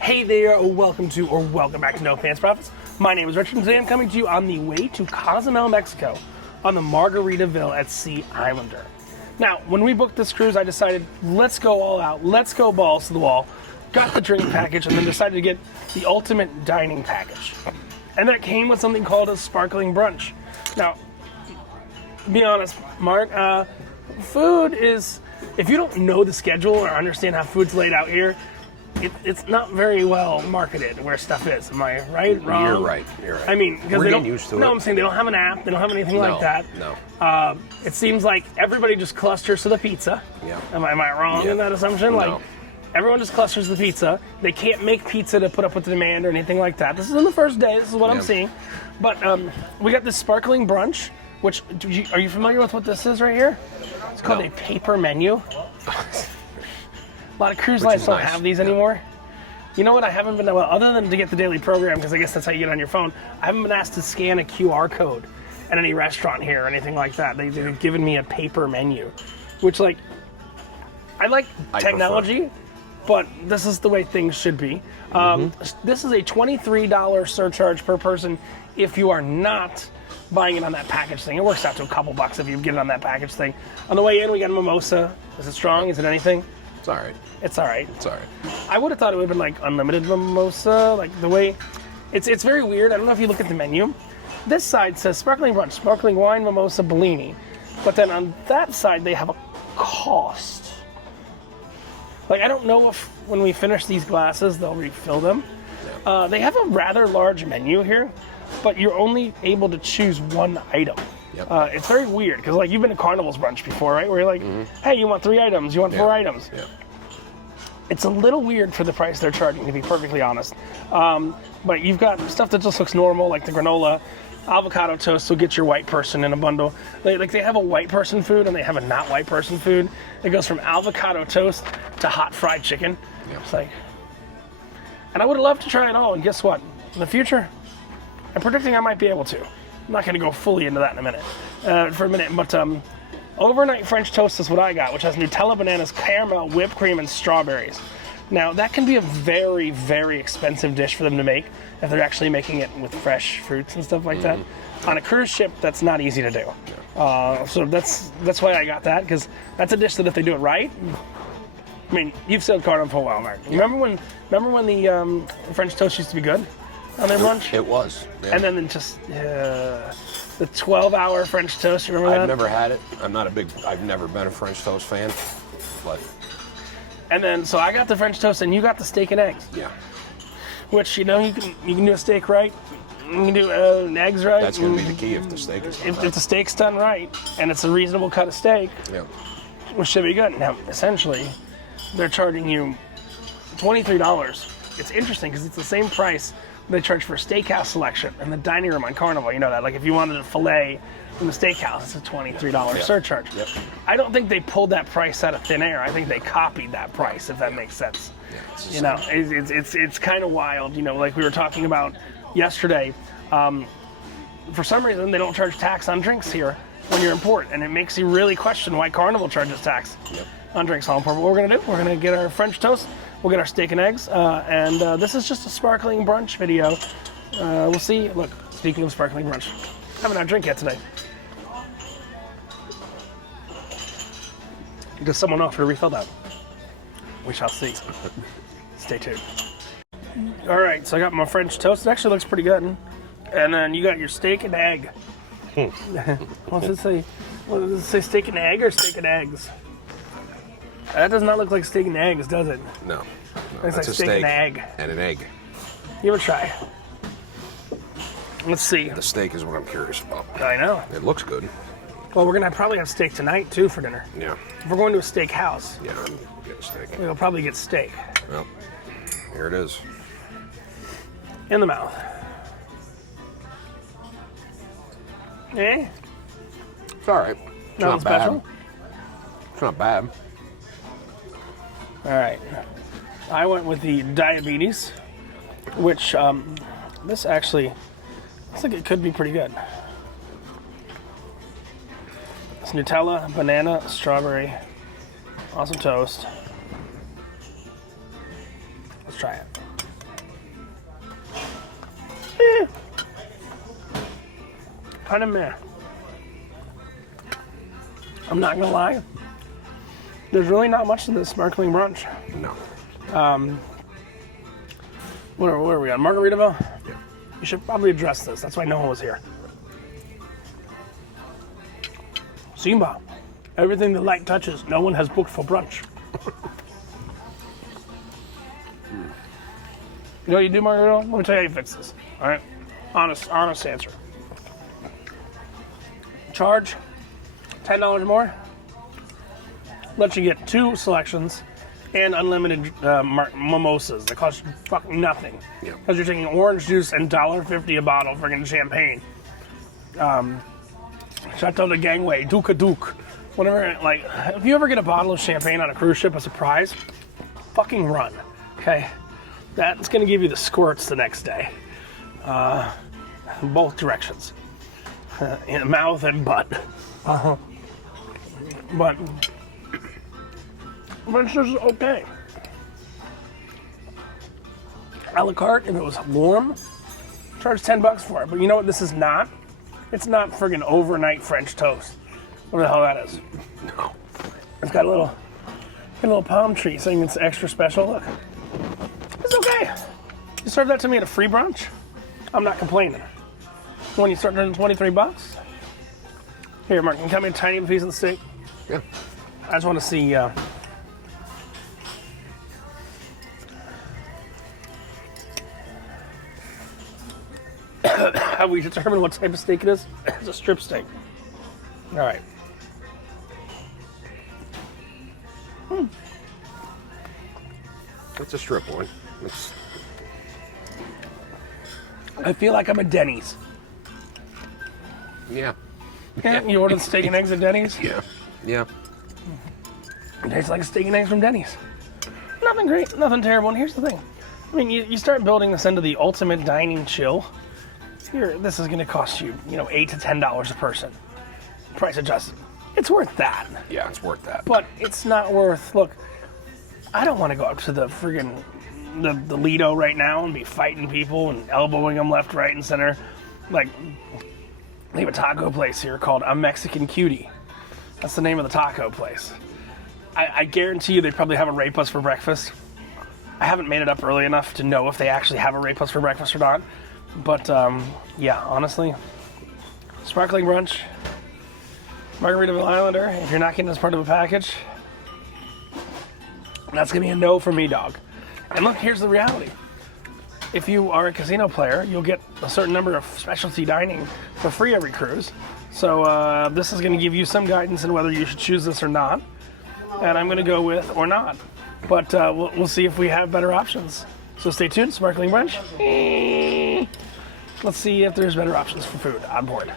Hey there, welcome back to No Pants Profits. My name is Richard, and today I'm coming to you on the way to Cozumel, Mexico, on the Margaritaville at Sea Islander. Now, when we booked this cruise, I decided, let's go all out, let's go balls to the wall, got the drink package, and then decided to get the ultimate dining package. And that came with something called a sparkling brunch. Now, to be honest, Mark, food is, if you don't know the schedule or understand how food's laid out here, it's not very well marketed where stuff is. Am I right? Wrong? You're right. I mean, because we're getting used to it. No, I'm saying they don't have an app. They don't have anything like that. No. It seems like everybody just clusters to the pizza. Yeah. Am I wrong in that assumption? No. Like, everyone just clusters to the pizza. They can't make pizza to put up with the demand or anything like that. This is on the first day. This is what I'm seeing. But we got this sparkling brunch, which, are you familiar with what this is right here? It's called a paper menu. A lot of cruise lines don't have these anymore. You know what? I haven't been, well, other than to get the daily program, because I guess that's how you get on your phone, I haven't been asked to scan a QR code at any restaurant here or anything like that. They've given me a paper menu, which, like, I like technology, but this is the way things should be. This is a $23 surcharge per person if you are not buying it on that package thing. It works out to a couple bucks if you get it on that package thing. On the way in, we got a mimosa. Is it strong? Is it anything? It's all right. It's all right. It's all right. I would have thought it would have been like unlimited mimosa, like the way it's very weird. I don't know if you look at the menu. This side says sparkling brunch, sparkling wine, mimosa, Bellini, but then on that side they have a cost. Like, I don't know if when we finish these glasses they'll refill them. They have a rather large menu here, but you're only able to choose one item. Yep. It's very weird because, like, you've been to Carnival's brunch before, right? Where you're like, hey, you want 3 items? You want 4 items? Yeah. It's a little weird for the price they're charging, to be perfectly honest. But you've got stuff that just looks normal, like the granola, avocado toast will get your white person in a bundle. They have a white person food and they have a not white person food. It goes from avocado toast to hot fried chicken. Yep. It's like, and I would love to try it all. And guess what? In the future, I'm predicting I might be able to. I'm not going to go fully into that in a minute, but overnight French toast is what I got, which has Nutella, bananas, caramel, whipped cream, and strawberries. Now, that can be a very, very expensive dish for them to make if they're actually making it with fresh fruits and stuff like that. On a cruise ship, that's not easy to do. So that's why I got that, because that's a dish that if they do it right, I mean, you've sailed Carnival for a while, Mark. Remember when the French toast used to be good on their brunch? It was. Yeah. And then just the 12-hour French toast. You remember that? I've never had it. I've never been a French toast fan, but. And then, so I got the French toast, and you got the steak and eggs. Yeah. Which, you can do a steak right. You can do eggs right. That's going to be the key if the steak is done right. If the steak's done right, and it's a reasonable cut of steak, which should be good. Now, essentially, they're charging you $23. It's interesting because it's the same price they charge for a steakhouse selection in the dining room on Carnival. You know that, like if you wanted a fillet from the steakhouse, it's a $23 surcharge. Yep. I don't think they pulled that price out of thin air. I think they copied that price, if that makes sense. Yeah, it's kind of wild. Like we were talking about yesterday. For some reason, they don't charge tax on drinks here when you're in port, and it makes you really question why Carnival charges tax on drinks on port. What we're gonna do? We're gonna get our French toast. We'll get our steak and eggs, and this is just a sparkling brunch video. We'll see. Look, speaking of sparkling brunch, I haven't had a drink yet today. Does someone offer to refill that? We shall see. Stay tuned. All right, so I got my French toast. It actually looks pretty good. And then you got your steak and egg. What does it say? Does it say steak and egg or steak and eggs? That does not look like steak and eggs, does it? No. It's like steak and egg. And an egg. Give it a try. Let's see. The steak is what I'm curious about. I know. It looks good. Well, we're going to probably have steak tonight, too, for dinner. Yeah. If we're going to a steak house, Yeah, I'm getting steak. we'll probably get steak. Well, here it is. In the mouth. Eh? It's all right. It's Nothing special? bad. It's not bad. All right. I went with the diabetes, which this actually looks like it could be pretty good. It's Nutella, banana, strawberry, awesome toast. Let's try it. kind of meh. I'm not gonna lie. There's really not much in this sparkling brunch. No. Where are we on? Margaritaville? Yeah. You should probably address this. That's why no one was here. Simba. Everything the light touches, no one has booked for brunch. You know what you do, Margaritaville? Let me tell you how you fix this. All right? Honest answer. Charge $10 more. Let you get 2 selections and unlimited mimosas that cost you fucking nothing. Yeah. Because you're taking orange juice and $1.50 a bottle friggin' champagne. Chateau de Gangway, Duke a Duke. Whatever, like, if you ever get a bottle of champagne on a cruise ship as a prize, fucking run, okay? That's gonna give you the squirts the next day. Both directions. In mouth and butt. But it's just okay. A la carte, if it was warm, charge $10 for it. But you know what this is not? It's not friggin' overnight French toast. What the hell that is? No. It's got a little palm tree saying it's extra special. Look. It's okay. You serve that to me at a free brunch, I'm not complaining. When you start earning $23, here, Mark, can you cut me a tiny piece of the steak? Yeah. I just want to see. Have we determined what type of steak it is? It's a strip steak. All right. It's a strip one. It's, I feel like I'm at Denny's. yeah. Yeah, you ordered steak and eggs at Denny's? Yeah. Yeah. It tastes like a steak and eggs from Denny's. Nothing great, nothing terrible. And here's the thing. I mean, you start building this into the ultimate dining chill. Here, this is going to cost you, $8 to $10 a person. Price adjusted. It's worth that. Yeah, it's worth that. But it's not worth, look, I don't want to go up to the friggin' the Lido right now and be fighting people and elbowing them left, right, and center. Like, they have a taco place here called A Mexican Cutie. That's the name of the taco place. I guarantee you they probably have a rape us for breakfast. I haven't made it up early enough to know if they actually have a rape us for breakfast or not. But, yeah, honestly, sparkling brunch, Margaritaville Islander, if you're not getting this part of a package, that's going to be a no for me, dog. And look, here's the reality. If you are a casino player, you'll get a certain number of specialty dining for free every cruise. So this is going to give you some guidance on whether you should choose this or not. And I'm going to go with or not. But we'll see if we have better options. So stay tuned, Sparkling Brunch. Let's see if there's better options for food on board.